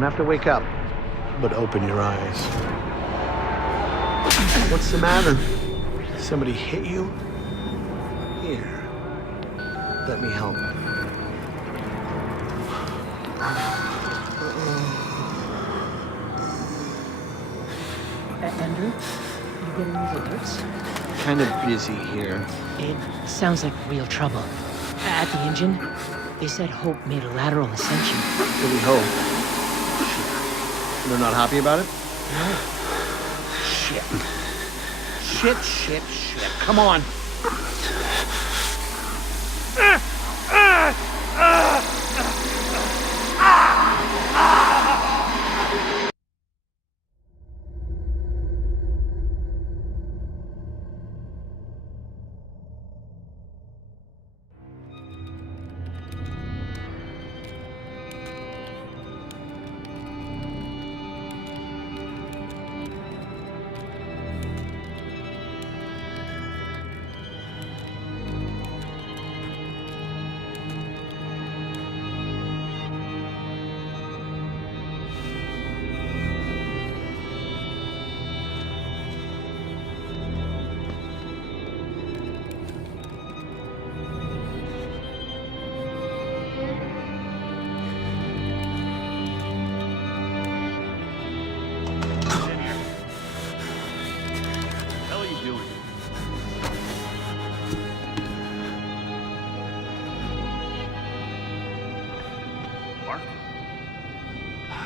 don't have to wake up, but open your eyes. What's the matter? Somebody hit you? Here. Let me help. Andrew, you getting these alerts? Kind of busy here. It sounds like real trouble. At the engine, they said Hope made a lateral ascension. Really hope. They're not happy about it? No. Shit. Come on.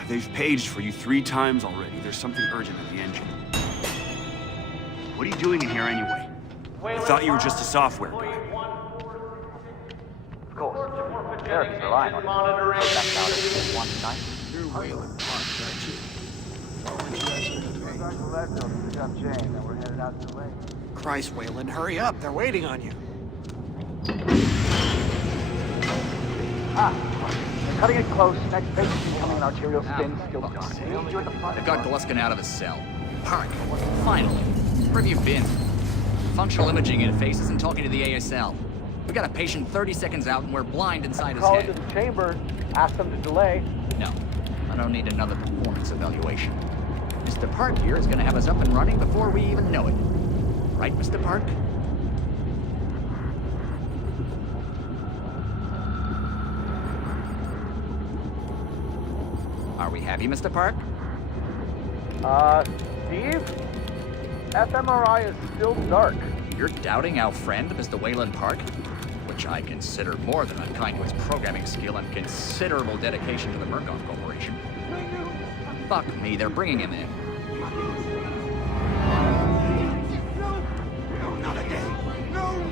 They've paged for you 3 times already. There's something urgent at the engine. What are you doing in here anyway? I thought you were just a software guy. Of course. Sheriff's relying on it. Monitoring. That's out at 1 night. You're Wayland Park, aren't you? Back to that building. Pick up Jane, and we're headed out to the lake. Christ, Wayland, hurry up. They're waiting on you. They're cutting it close. Next patient's becoming an arterial stent. Still dark. You're at the front. They've got Gluskin out of his cell. Park, finally. Where have you been? Functional imaging interfaces and talking to the ASL. We got a patient 30 seconds out and we're blind inside his Call head. into the chamber. Ask them to delay. No, I don't need another performance evaluation. Mr. Park here is gonna have us up and running before we even know it. Right, Mr. Park? Are we happy, Mr. Park? Steve? fMRI is still dark. You're doubting our friend, Mr. Wayland Park? Which I consider more than unkind to his programming skill and considerable dedication to the Murkoff Corporation. Fuck me, they're bringing him in. No, not again. No.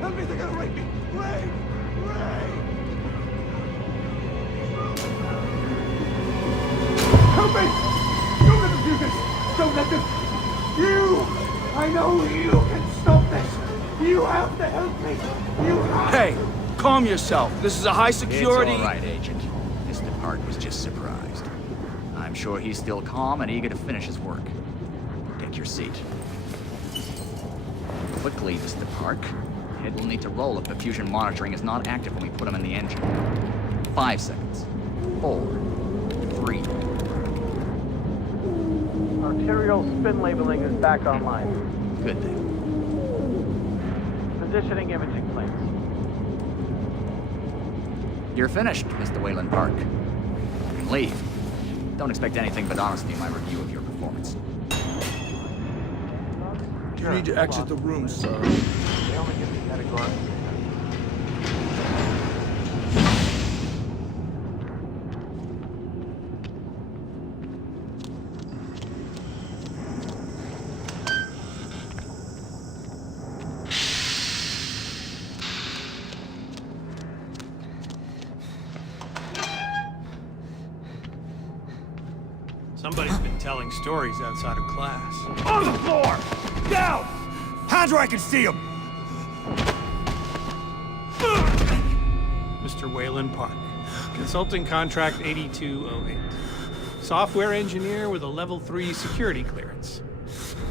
Help me, they're gonna rape me. Ray. Help me! Don't let them do this! Don't let them... I know you can stop this! You have to help me! You have... Hey, calm yourself. This is a high security... It's all right, Agent. Mr. Park was just surprised. I'm sure he's still calm and eager to finish his work. Take your seat. Quickly, Mr. Park. Head will need to roll if the fusion monitoring is not active when we put him in the engine. 5 seconds. 4, 3. Arterial spin labeling is back online. Good thing. Positioning imaging plates. You're finished, Mr. Wayland Park. You can leave. Don't expect anything but honesty in my review of your performance. You need to exit the room, sir. They only give me categories. Somebody's been telling stories outside of class. On the floor! Down! Hands where I can see them! Mr. Wayland Park, consulting contract 8208. Software engineer with a level 3 security clearance.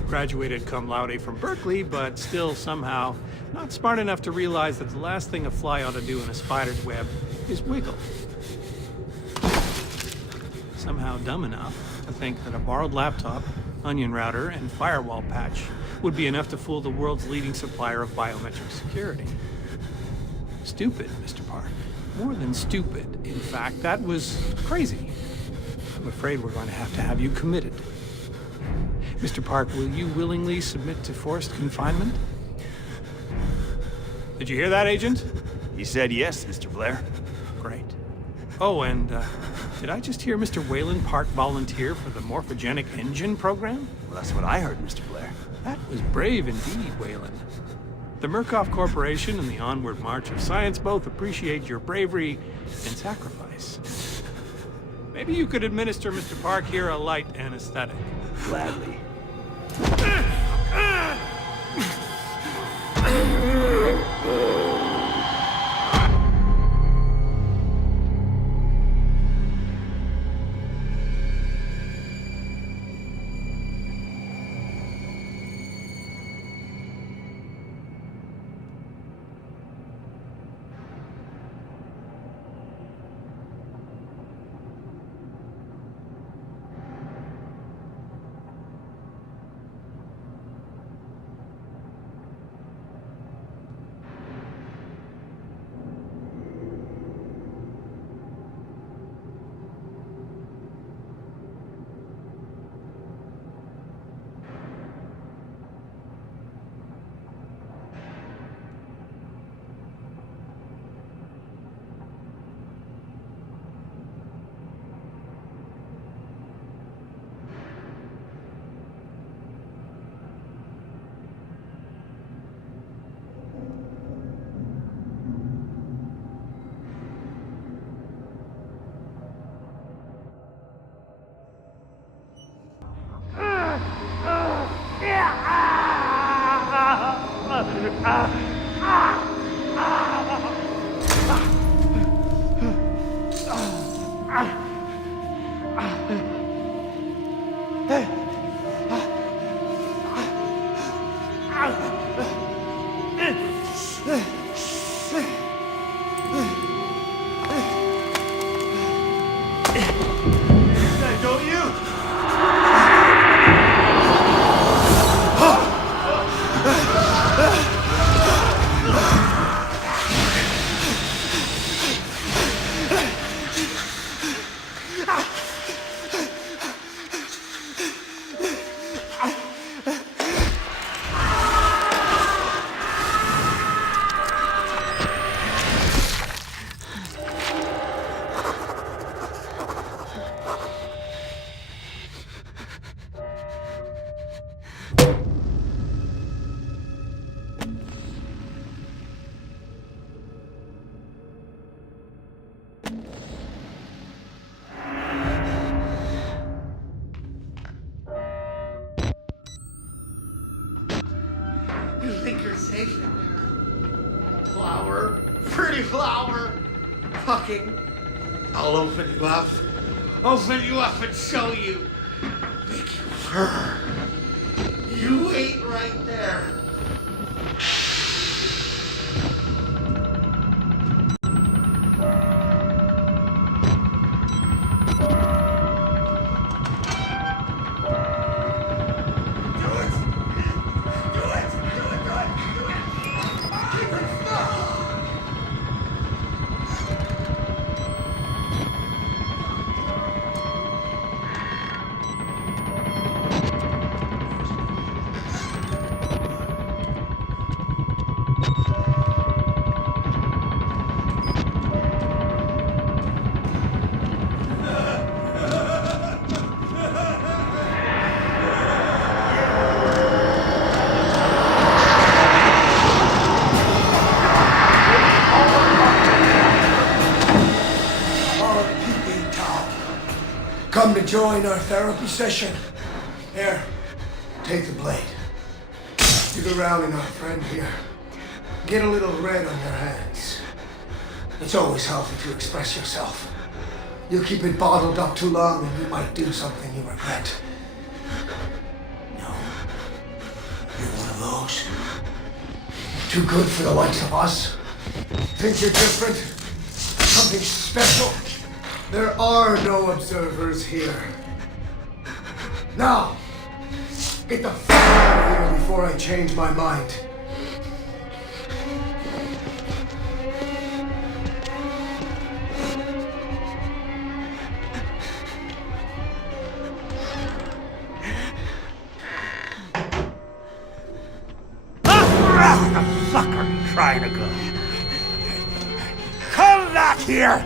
Graduated cum laude from Berkeley, but still somehow Not smart enough to realize that the last thing a fly ought to do in a spider's web is wiggle. Somehow dumb enough to think that a borrowed laptop, onion router, and firewall patch would be enough to fool the world's leading supplier of biometric security. Stupid, Mr. Park. More than stupid, in fact. That was crazy. I'm afraid we're going to have you committed. Mr. Park, will you willingly submit to forced confinement? Did you hear that, Agent? He said yes, Mr. Blair. Great. Oh, and did I just hear Mr. Wayland Park volunteer for the morphogenic engine program? Well, that's what I heard, Mr. Blair. That was brave indeed, Wayland. The Murkoff Corporation and the Onward March of Science both appreciate your bravery and sacrifice. Maybe you could administer Mr. Park here a light anesthetic. Gladly. Don't you? You think you're safe in there? Flower, pretty flower. Fucking. I'll open you up. Open you up and show you. Make you fur. You wait right there. Come to join our therapy session. Here, take the blade. Dig around in our friend here. Get a little red on your hands. It's always healthy to express yourself. You keep it bottled up too long and you might do something you regret. No. You're one of those. Too good for the likes of us? Think you're different? Something special? There are no observers here. Now, get the fuck out of here before I change my mind. Where the fuck are you trying to go? Come back here!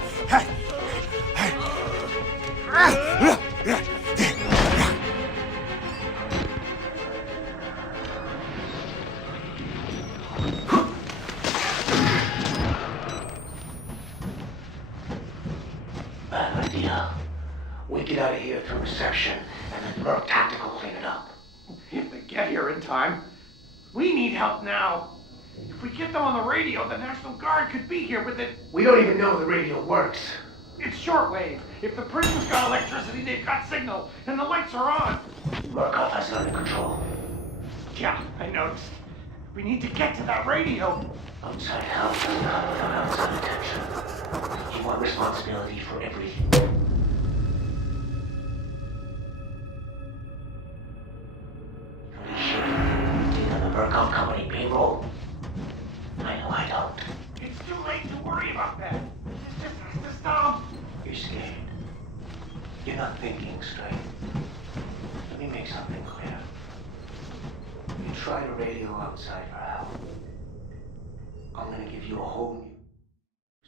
Bad idea. We get out of here through reception, and then Merc Tactical clean it up. If they get here in time. We need help now. If we get them on the radio, the National Guard could be here, but We don't even know the radio works. it's shortwave. If the prison's got electricity, they've got signal, and the lights are on. Murkoff has it under control. Yeah, I noticed. We need to get to that radio. Outside help doesn't come without outside attention. You want responsibility for everything. Holy shit. Being on the Murkoff company payroll? I know I don't. It's too late to worry about that. This just has to stop. You're scared. You're not thinking straight. Let me make something clear. You try to radio outside for help. I'm gonna give you a whole new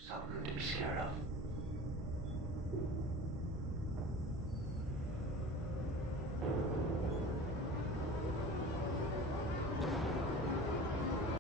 something to be scared of.